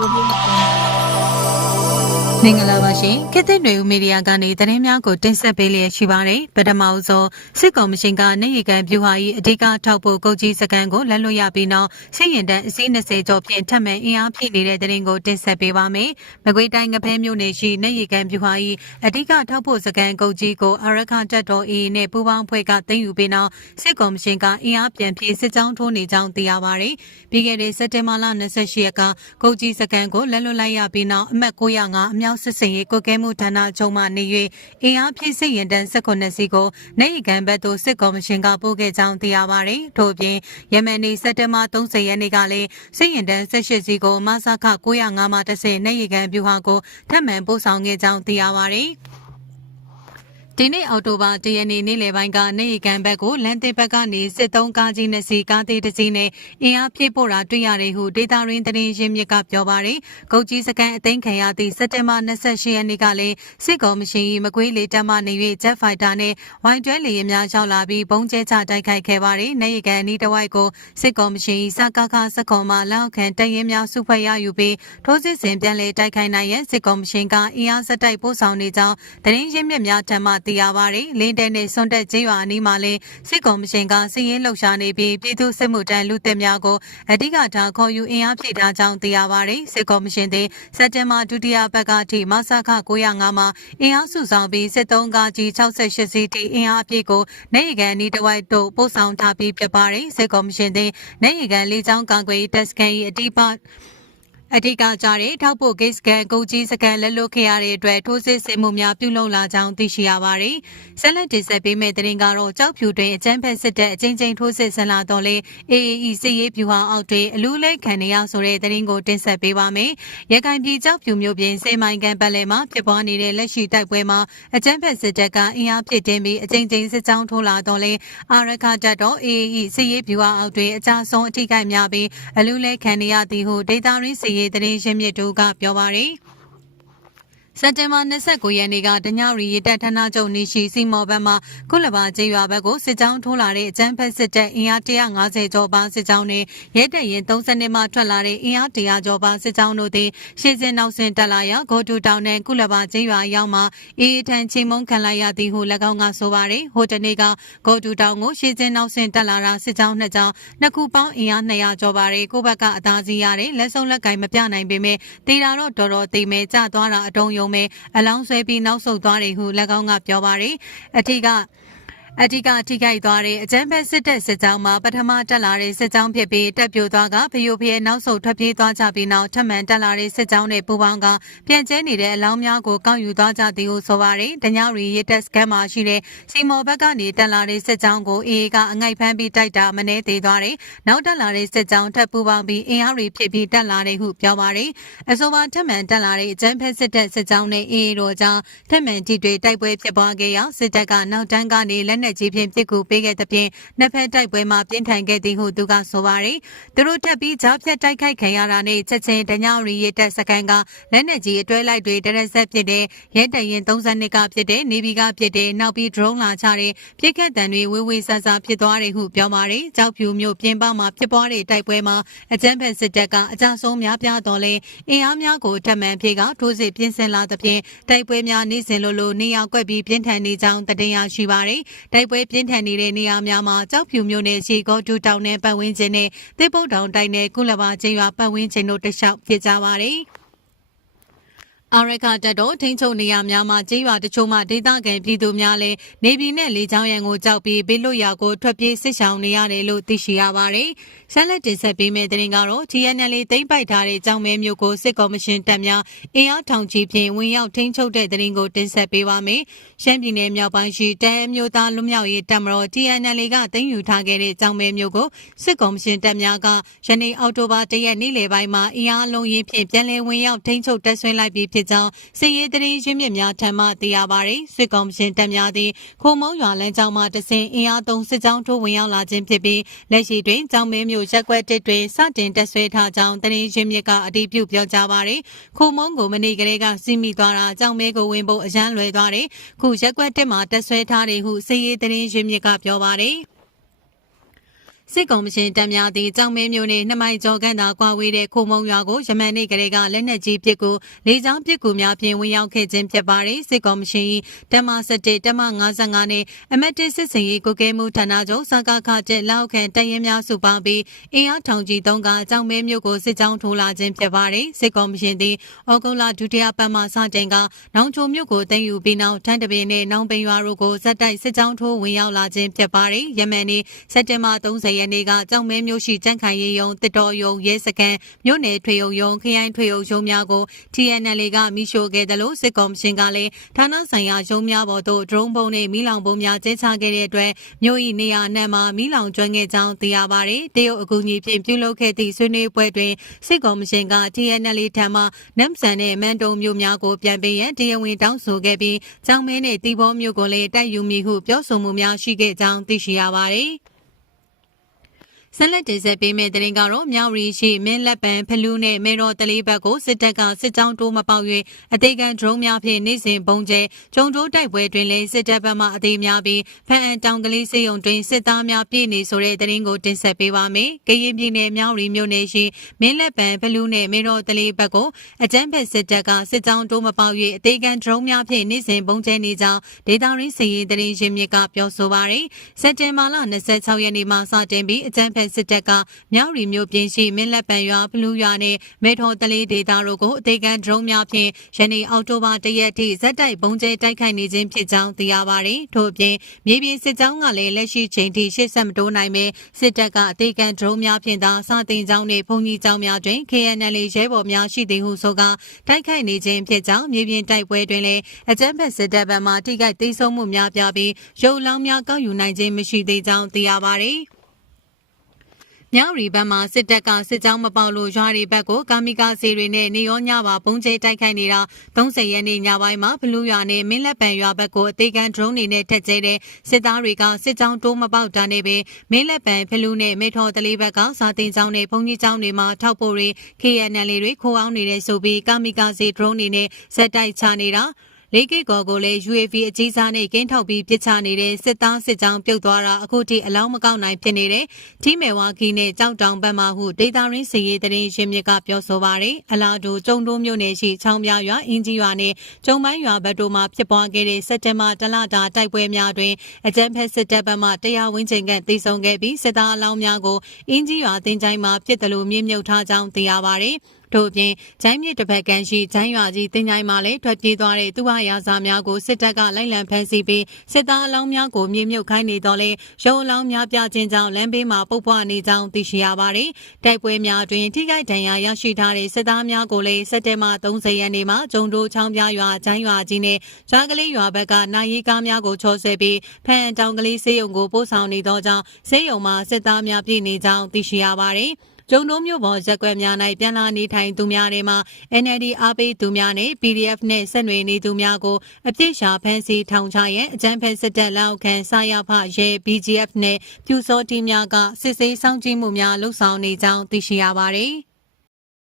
ကိုလေးကိုမင်္ဂလာပါ ရှင်ခေတ်သစ်တွေဦးမီဒီယာကနေသတင်းများကိုတင်ဆက်ပေးလျက်ရှိပါတယ်ပထမအဆုံးစစ်ကော်မရှင်ကနေရီကန်ပြူဟာ၏အဓိကထောက်ပို့ကုတ်ကြီးစကန်ကိုလက်လွတ်ရပြီးနောက်စစ်ရင်တန်းအစီး20ကျော်ဖြင့်ထပ်မံအင်အားဖြည့်နေတဲ့သတင်းကိုတင်ဆက်ပေးပါမယ်မကွေးတိုင်းငဖဲမြို့နယ်ရှိနေရီကန်ပြူဟာ၏အဓိကထောက်ပို့စကန်ကုတ်ကြီးကိုအရခတက်တော် AA နဲ့ပူးပေါင်းဖွဲ့ကသိမ်းယူပြီးနောက်စစ်ကော်မရှင်ကအင်အားပြန်ဖြည့်စစ်ကြောင်းထိုးနေကြောင်းသိရပါတယ်ပြီးခဲ့တဲ့စက်တင်ဘာလ28ရက်ကကုတ်ကြီးစကန်ကိုလက်လွတ်လိုက်ရပြီးနောက်အမှတ်905အမြောက်စစ်စင်ရေးကိုကဲမှုဌာနချုပ်မှနေ၍အင်အားဖြည့်စစ်ရင်တန်း18စီကိုနိုင်ကန်ဘက်သို့စစ်ကော်မရှင်ကပို့ခဲ့ကြောင်းသိရပါတယ်။ထို့ပြင်ယမန်နေ့စက်တင်ဘာ30ရက်နေ့ကလည်းစစ်ရင်တန်း18စီကိုမဆခ905မှတစ်ဆင့်နိုင်ကန်ပြူဟာကိုထပ်မံပို့ဆောင်ခဲ့ကြောင်းသိရပါတယ်။ ဒီနေ့အော်တိုဘာတရနေ့နေ့လယ်ပိုင်းကနေရီကန်ဘက်ကိုလန်တင်ဘက်ကနေစစ်သုံးကားကြီးနှစ်စီးကားသေးတစ်စီးနဲ့အင်အားဖြည့်ပို့တာတွေ့ရတယ်ဟုဒေတာရင်းသတင်းရင်းမြစ်ကပြောပါတယ်။ကုတ်ကြီးစကန်အသိမ်းခံရသည့်စက်တင်ဘာ28ရက်နေ့ကလည်းစစ်ကော်မရှင်၏မကွေးလေတပ်မှနေ၍ဂျက်ဖိုက်တာနဲ့ဝိုင်တွဲလေယာဉ်များရောက်လာပြီးပုံကျဲချတိုက်ခိုက်ခဲ့ပါတယ်။နေရီကန်အနီးတစ်ဝိုက်ကိုစစ်ကော်မရှင်၏စကားခစကွန်မှလောက်ခံတရင်များစုဖွဲ့ရယူပြီးထိုးစစ်ဆင်ပြန်လည်တိုက်ခိုက်နိုင်ရန်စစ်ကော်မရှင်ကအင်အားစတိုက်ပို့ဆောင်နေကြောင်းသတင်းရင်းမြစ်များထံမှသိရပါတယ်။လင်းတဲနဲ့စွန်တက်ကျေးရွာအနီးမှာလည်းစစ်ကော်မရှင်ကစီးရင်လှုပ်ရှားနေပြီးပြည်သူစစ်မှုတန်းလူသက်များကိုအဓိကထားခေါ်ယူအင်အားဖြည့်ထားကြောင်းသိရပါတယ်။စစ်ကော်မရှင်သည်စက်တင်ဘာဒုတိယပတ်ကအထိမဆခ905မှာအင်အားစုဆောင်ပြီးစစ်သုံးကားကြီး68စီးတီအင်အားအပြည့်ကိုနေရီကန်အနီးတစ်ဝိုက်တို့ပို့ဆောင်ထားပြီးဖြစ်ပါတယ်။စစ်ကော်မရှင်သည်နေရီကန်လေးချောင်းကာကွယ်တပ်စခန်း၏အတိပ အဓိကကြတဲ့ထောက်ပို့ဂိတ်စကန်ကုတ်ကြီးစကန်လက်လွတ်ခဲ့ရတဲ့အတွက်ထိုးစစ်ဆင်မှုများပြုလုပ်လာကြောင်းသိရှိရပါတယ်။ဆက်လက်တင်ဆက်ပေးမယ့်သတင်းကတော့ကြောက်ဖြူတွင်အကြမ်းဖက်စစ်တပ်အကြိမ်ကြိမ်ထိုးစစ်ဆင်လာတော့လေ AAE စစ်ရေးဗျူဟာအောက်တွင်အလူးလဲခံနေရဆိုတဲ့သတင်းကိုတင်ဆက်ပေးပါမယ်။ရခိုင်ပြည်ကြောက်ဖြူမြို့ပြင်စေမိုင်ကန်ပတ်လည်မှာဖြစ်ပွားနေတဲ့လက်ရှိတိုက်ပွဲမှာအကြမ်းဖက်စစ်တပ်ကအင်အားဖြစ်တင်ပြီးအကြိမ်ကြိမ်စစ်ကြောင်းထိုးလာတော့လေအာရခတပ်တော် AAE စစ်ရေးဗျူဟာအောက်တွင်အကြဆုံးအထိကိများပြီးအလူးလဲခံနေရသည်ဟုဒေတာရင်းစစ်ရေးသတင်းရင်းမြစ်တို့ကပြောပါရယ် စက်တင်ဘာ29ရက်နေ့ကတညရီရတက်ဌာနချုပ်နေရှိစီမော်ဘက်မှကုလဘာကျေးရွာဘက်ကိုစစ်ကြောင်းထိုးလာတဲ့အကြမ်းဖက်စစ်တပ်အင်အား150ကျော်ပါစစ်ကြောင်းနဲ့ရဲတပ်ရင်30မှထွက်လာတဲ့အင်အား100ကျော်ပါစစ်ကြောင်းတို့သည်ရှေ့စင်နောက်စင်တက်လာရာဂိုတူတောင်နဲ့ကုလဘာကျေးရွာရောက်မှအေးထန်ချင်းမုံခံလိုက်ရသည်ဟု၎င်းကဆိုပါရယ်ဟိုတနေ့ကဂိုတူတောင်ကိုရှေ့စင်နောက်စင်တက်လာတာစစ်ကြောင်းနှစ်ကြောင်းနှစ်ခုပေါင်းအင်အား200ကျော်ပါရယ်ကိုဘက်ကအသာစီရတဲ့လက်ဆုံးလက်ကင်မပြနိုင်ပေမဲ့တေတာတော့တော်တော်သိမဲ့ကြသွားတာအတုံးယုံမဲ့အလောင်းဆွဲပြီးနောက်ဆုတ်သွားတယ်ဟု၎င်းကပြောပါရယ်အထီက အဓိကထိခိုက်သွားတဲ့အကြမ်းဖက်စစ်တပ်စစ်ကြောင်းမှာပထမတက်လာတဲ့စစ်ကြောင်းဖြစ်ပြီးတပ်ပြိုသွားကဖျို့ဖျဲနောက်ဆုတ်ထွက်ပြေးသွားကြပြီးနောက်ထပ်မံတက်လာတဲ့စစ်ကြောင်းနဲ့ပူးပေါင်းကပြန်ကျဲနေတဲ့အလောင်းများကိုကောက်ယူသွားကြသည်ဟုဆိုပါရယ်တညရီရတက်စကန်မှာရှိတဲ့စီမော်ဘက်ကနေတက်လာတဲ့စစ်ကြောင်းကိုအေအေကအငိုက်ဖမ်းပြီးတိုက်တာမနှဲသေးသွားတယ်နောက်တက်လာတဲ့စစ်ကြောင်းထပ်ပူးပေါင်းပြီးအင်အားတွေဖြစ်ပြီးတက်လာတဲ့ဟုပြောပါရယ်အဆိုပါထပ်မံတက်လာတဲ့အကြမ်းဖက်စစ်တပ်စစ်ကြောင်းနဲ့အေအေတို့ကြောင့်ထပ်မံထိတွေ့တိုက်ပွဲဖြစ်ပွားခဲ့ရာစစ်တပ်ကနောက်တန်းကနေလက်နက်ကြီးဖြင့်ပစ်ကူပေးခဲ့တဲ့ပြင်နှစ်ဖက်တိုက်ပွဲမှာပြင်းထန်ခဲ့သည်ဟုသူကဆိုပါရယ်သူတို့ထပ်ပြီးကြားဖြတ်တိုက်ခိုက်ခံရတာနဲ့ချက်ချင်းတညရီရတက်စကန်ကလက်နက်ကြီးအတွဲလိုက်တွေတရက်ဆက်ဖြစ်တဲ့ရဲတရင်32ကဖြစ်တဲ့နေဗီကဖြစ်တဲ့နောက်ပြီး drone လာချတဲ့ပြစ်ခတ်တံတွေဝေဝေဆဆဖြစ်သွားတယ်ဟုပြောပါရယ်ကြောက်ဖြူမျိုးပြင်းပမှာဖြစ်ပွားတဲ့တိုက်ပွဲမှာအကြမ်းဖက်စစ်တပ်ကအကြဆုံးများပြားတော်လဲအင်အားများကိုထပ်မံဖြေကထိုးစစ်ပြင်းစင်လာသဖြင့်တိုက်ပွဲများနေစဉ်လိုလိုနေရာကွက်ပြီးပြင်းထန်နေကြောင်းတည်ရရှိပါရယ်တိုက်ပွဲပြင်းထန်နေတဲ့နေရာများမှာကြောက်ဖြူမျိုးနဲ့ရေကောတူတောင်နဲ့ပတ်ဝန်းကျင်နဲ့သစ်ပုတ်တောင်တိုင်းနဲ့ကုလဘာချင်းရွာပတ်ဝန်းကျင်တို့တလျှောက်ဖြစ်ကြပါရယ် အာရကတက်တော့ထိန်းချုပ်နေရများမှာကျေးရွာတချို့မှဒေသခံပြည်သူများလည်းနေပြည်နဲ့လေချောင်းရံကိုကြောက်ပြီးဘေးလွတ်ရာကိုထွက်ပြေးစစ်ဆောင်နေရတယ်လို့သိရှိရပါတယ်။ဆက်လက်တင်ဆက်ပေးမယ့်သတင်းကတော့ TNL သိမ့်ပိုက်ထားတဲ့ကြောင်မဲမျိုးကိုစစ်ကော်မရှင်တပ်များအင်အားထောင်ချီဖြင့်ဝင်ရောက်ထိန်းချုပ်တဲ့သတင်းကိုတင်ဆက်ပေးပါမယ်။ရှမ်းပြည်နယ်မြောက်ပိုင်းရှိတန်အမျိုးသားလူမျိုးရေးတပ်မတော် TNL ကသိမ်းယူထားခဲ့တဲ့ကြောင်မဲမျိုးကိုစစ်ကော်မရှင်တပ်များကယနေ့အောက်တိုဘာ၁ရက်နေ့လယ်ပိုင်းမှာအင်အားလုံးရင်းဖြင့်ပြန်လည်ဝင်ရောက်ထိန်းချုပ်တပ်ဆွဲလိုက်ပြီးဖြစ်ကြောင်းစစ်ရေးတရင်ရင်းမြစ်များထံမှသိရပါတယ်။စစ်ကောင်ရှင်တပ်များသည်ခိုမုံရွာလမ်းကြောင်းမှတဆင်အင်အားသုံးစစ်ကြောင်းထိုးဝင်ရောက်လာခြင်းဖြစ်ပြီးလက်ရှိတွင်ကြောင်မဲမျိုးရက်ွက်တစ်တွင်စတင်တက်ဆွဲထားကြောင်းတရင်ရင်းမြစ်ကအတည်ပြုပြောကြားပါတယ်။ခိုမုံကိုမနေ့ကလေးကစီးမိသွားတာကြောင်မဲကိုဝင်ဖို့အရန်လွယ်သွားတယ်။ခုရက်ွက်တစ်မှာတက်ဆွဲထားတယ်ဟုစစ်ရေးတရင်ရင်းမြစ်ကပြောပါတယ်။ စစ်ကောင်မရှင်တပ်များသည့်ကြောင်မဲမျိုးနှင့်နှစ်မိုင်ကျော်ခန့်သာကွာဝေးတဲ့ခိုမုံရွာကိုယမန်နေ့ကလေးကလက်နက်ကြီးပစ်ကူလေကြောင်းပစ်ကူများဖြင့်ဝင်ရောက်ခဲ့ခြင်းဖြစ်ပါတယ်စစ်ကောင်မရှင်၏တမ17တမ55နဲ့အမတ်တစ်စစ်စင်ရေးကိုကဲမှုဌာနချုပ်စကားခကျက်လောက်ခံတရင်များစုပေါင်းပြီးအင်အားထောင်ကြီးသုံးကကြောင်မဲမျိုးကိုစစ်ကြောင်းထိုးလာခြင်းဖြစ်ပါတယ်စစ်ကောင်မရှင်သည်ဩဂုတ်လဒုတိယပတ်မှစတင်ကနောင်ချိုမြို့ကိုတင်ယူပြီးနောက်ထန်းတပင်နဲ့နောင်ပင်ရွာတို့ကိုဇက်တိုက်စစ်ကြောင်းထိုးဝင်ရောက်လာခြင်းဖြစ်ပါတယ်ယမန်နေ့စက်တင်ဘာ30ရက်နေ့ကကြောင်မဲမျိုးရှိကြန့်ခိုင်ရေးယုံတစ်တော်ယုံရဲစခန်းမြို့နယ်ထွေယုံယုံခရိုင်ထွေယုံယုံများကို TNL ကမိရှို့ခဲ့တယ်လို့စစ်ကောင်ရှင်ကလည်းဌာနဆိုင်ရာယုံများပေါ်သို့ drone ပုံနဲ့မိလောင်ပုံများကျဲချခဲ့တဲ့အတွက်မြို့၏နေရာအနှံ့မှာမိလောင်ကျွမ်းခဲ့ကြောင်းသိရပါတယ်တရုတ်အကူအညီဖြင့်ပြုလုပ်ခဲ့သည့်ဆွေးနွေးပွဲတွင်စစ်ကောင်ရှင်က TNL ထံမှနမ်ဆန်နဲ့မန်တုံမြို့များကိုပြန်ပေးရန်တရားဝင်တောင်းဆိုခဲ့ပြီးကျောင်းမင်းနဲ့တီဘောမြို့ကိုလည်းတိုက်ယူမိဟုပြောဆိုမှုများရှိခဲ့ကြောင်းသိရှိရပါတယ်။ ဆက်လက်တင်ဆက်ပေးမယ့်တဲ့ရင်ကတော့မြောက်ရီရှိမင်းလက်ပံဖလူးနဲ့မေတော်တလေးဘက်ကိုစစ်တပ်ကစစ်ကြောင်းတိုးမပေါက်၍အသေးခံဒရုန်းများဖြင့်နေစဉ်ပုံကျဲဂျုံတိုးတိုက်ပွဲတွင်လည်းစစ်တပ်ဘက်မှအသေးများပြီးဖန်အန်တောင်ကလေးစေယုံတွင်စစ်သားများပြည့်နေဆိုတဲ့တဲ့ရင်ကိုတင်ဆက်ပေးပါမယ်။ကရင်ပြည်နယ်မြောက်ရီမြို့နယ်ရှိမင်းလက်ပံဖလူးနဲ့မေတော်တလေးဘက်ကိုအကြမ်းဖက်စစ်တပ်ကစစ်ကြောင်းတိုးမပေါက်၍အသေးခံဒရုန်းများဖြင့်နေစဉ်ပုံကျဲနေကြောင်းဒေတာရင်းစည်ရေးတဲ့ရင်ရင်းမြစ်ကပြောဆိုပါရယ်။စက်တင်ဘာလ26ရက်နေ့မှစတင်ပြီးအကြမ်းဖက်စစ်တပ်ကမြောက်ရီမျိုးပြင်းရှိမင်းလက်ပံရွာဖလူးရွာနဲ့မေထော်တလေးဒေတာတို့ကိုအသေးခံဒရုန်းများဖြင့်ယနေ့အောက်တိုဘာ၁ရက်ထိဇက်တိုက်ပုံကျဲတိုက်ခိုက်နေခြင်းဖြစ်ကြောင်းသိရပါတယ်။ထို့အပြင်မြေပြင်စစ်ကြောင်းကလည်းလက်ရှိချိန်ထိရှေ့ဆက်မတိုးနိုင်ပဲစစ်တပ်ကအသေးခံဒရုန်းများဖြင့်သာစတင်ကြောင်းနဲ့ဘုံကြီးကြောင်းများတွင် KNL ရဲဘော်များရှိသည်ဟုဆိုကာတိုက်ခိုက်နေခြင်းဖြစ်ကြောင်းမြေပြင်တိုက်ပွဲတွင်လည်းအကြမ်းဖက်စစ်တပ်ဘက်မှထိခိုက်သိမ်းဆုံးမှုများပြပြီးရုပ်လောင်းများကောက်ယူနိုင်ခြင်းမရှိသေးကြောင်းသိရပါတယ်။ မြောက်ရီဘက်မှစစ်တပ်ကစစ်ကြောင်းမပေါလို့ရွာတွေဘက်ကိုကာမီကာစီတွေနဲ့နေရောညပါပုံကျဲတိုက်ခိုက်နေတာ30ရက်နေ့ညပိုင်းမှာဘလူးရွာနဲ့မင်းလက်ပံရွာဘက်ကိုအသေးခံဒရုန်းတွေနဲ့ထက်ကျဲတဲ့စစ်သားတွေကစစ်ကြောင်းတိုးမပေါက်တာနဲ့ပဲမင်းလက်ပံဘလူးနဲ့မေထော်တလေးဘက်ကစာတင်ကြောင်းနဲ့ဘုံကြီးကြောင်းတွေမှာထောက်ပို့တွေ KNL တွေခိုးအောင်နေတဲ့ဆိုပြီးကာမီကာစီဒရုန်းတွေနဲ့ဇက်တိုက်ချနေတာ လေးကိကောကိုလည်း UAV အကြီးစားနဲ့ကင်းထောက်ပြီးပစ်ချနေတဲ့စစ်သားစစ်ကြောင်းပြုတ်သွားတာအခုထိအလောင်းမကောက်နိုင်ဖြစ်နေတဲ့ထီးမယ်ဝါခီနဲ့ကြောက်တောင်ဘက်မှဟုဒေတာရင်းစီရေးတရင်ရှင်မြစ်ကပြောဆိုပါရယ်အလားတူကျုံတိုးမြို့နယ်ရှိချောင်းပြရွာအင်းကြီးရွာနဲ့ကျုံပိုင်းရွာဘက်တို့မှဖြစ်ပွားခဲ့တဲ့စက်တင်ဘာတလတာတိုက်ပွဲများတွင်အကြမ်းဖက်စစ်တပ်ဘက်မှတရားဝင်ချိန်ကတိစုံခဲ့ပြီးစစ်သားအလောင်းများကိုအင်းကြီးရွာတင်ချိုင်းမှာဖြစ်တယ်လို့မြင့်မြုပ်ထားကြောင်းသိရပါရယ် ထို့ပြင်ဂျိုင်းမြစ်တစ်ဖက်ကန်ရှိဂျိုင်းရွာကြီးတင်ကြိုင်းမှာလည်းထွက်ပြေးသွားတဲ့သူဝရာဇာများကိုစစ်တပ်ကလိုက်လံဖမ်းဆီးပြီးစစ်သားအလောင်းများကိုမြေမြုပ်ခိုင်းနေတော့လဲရုံအလောင်းများပြခြင်းကြောင့်လမ်းဘေးမှာပုတ်ပွားနေကြောင်းသိရှိရပါတယ်။တိုက်ပွဲများတွင်ထိခိုက်ဒဏ်ရာရရှိထားတဲ့စစ်သားများကိုလည်းစက်တင်ဘာ30ရက်နေ့မှာကျုံတိုးချောင်းပြရွာဂျိုင်းရွာကြီးနဲ့ဂျာကလေးရွာဘက်ကနိုင်ရီကားများကိုချောဆွဲပြီးဖန်တောင်ကလေးစေးရုံကိုပို့ဆောင်နေသောကြောင့်စေးရုံမှာစစ်သားများပြည့်နေကြောင်းသိရှိရပါတယ်။ ကျုံတို့မျိုးပေါ်ဇက်ကွက်များ၌ပြန်လာနေထိုင်သူများတွေမှာ NLD အားပေးသူများနဲ့ PDF နဲ့ဆက်နွယ်နေသူများကိုအပြစ်ရှာဖမ်းဆီးထောင်ချရန်အကြမ်းဖက်စစ်တပ်လက်ခံစာရဖရဲ BGF နဲ့ပြူစောတီများကစစ်ဆေးစောင့်ကြည့်မှုများလှုပ်ဆောင်နေကြောင်းသိရှိရပါတယ်။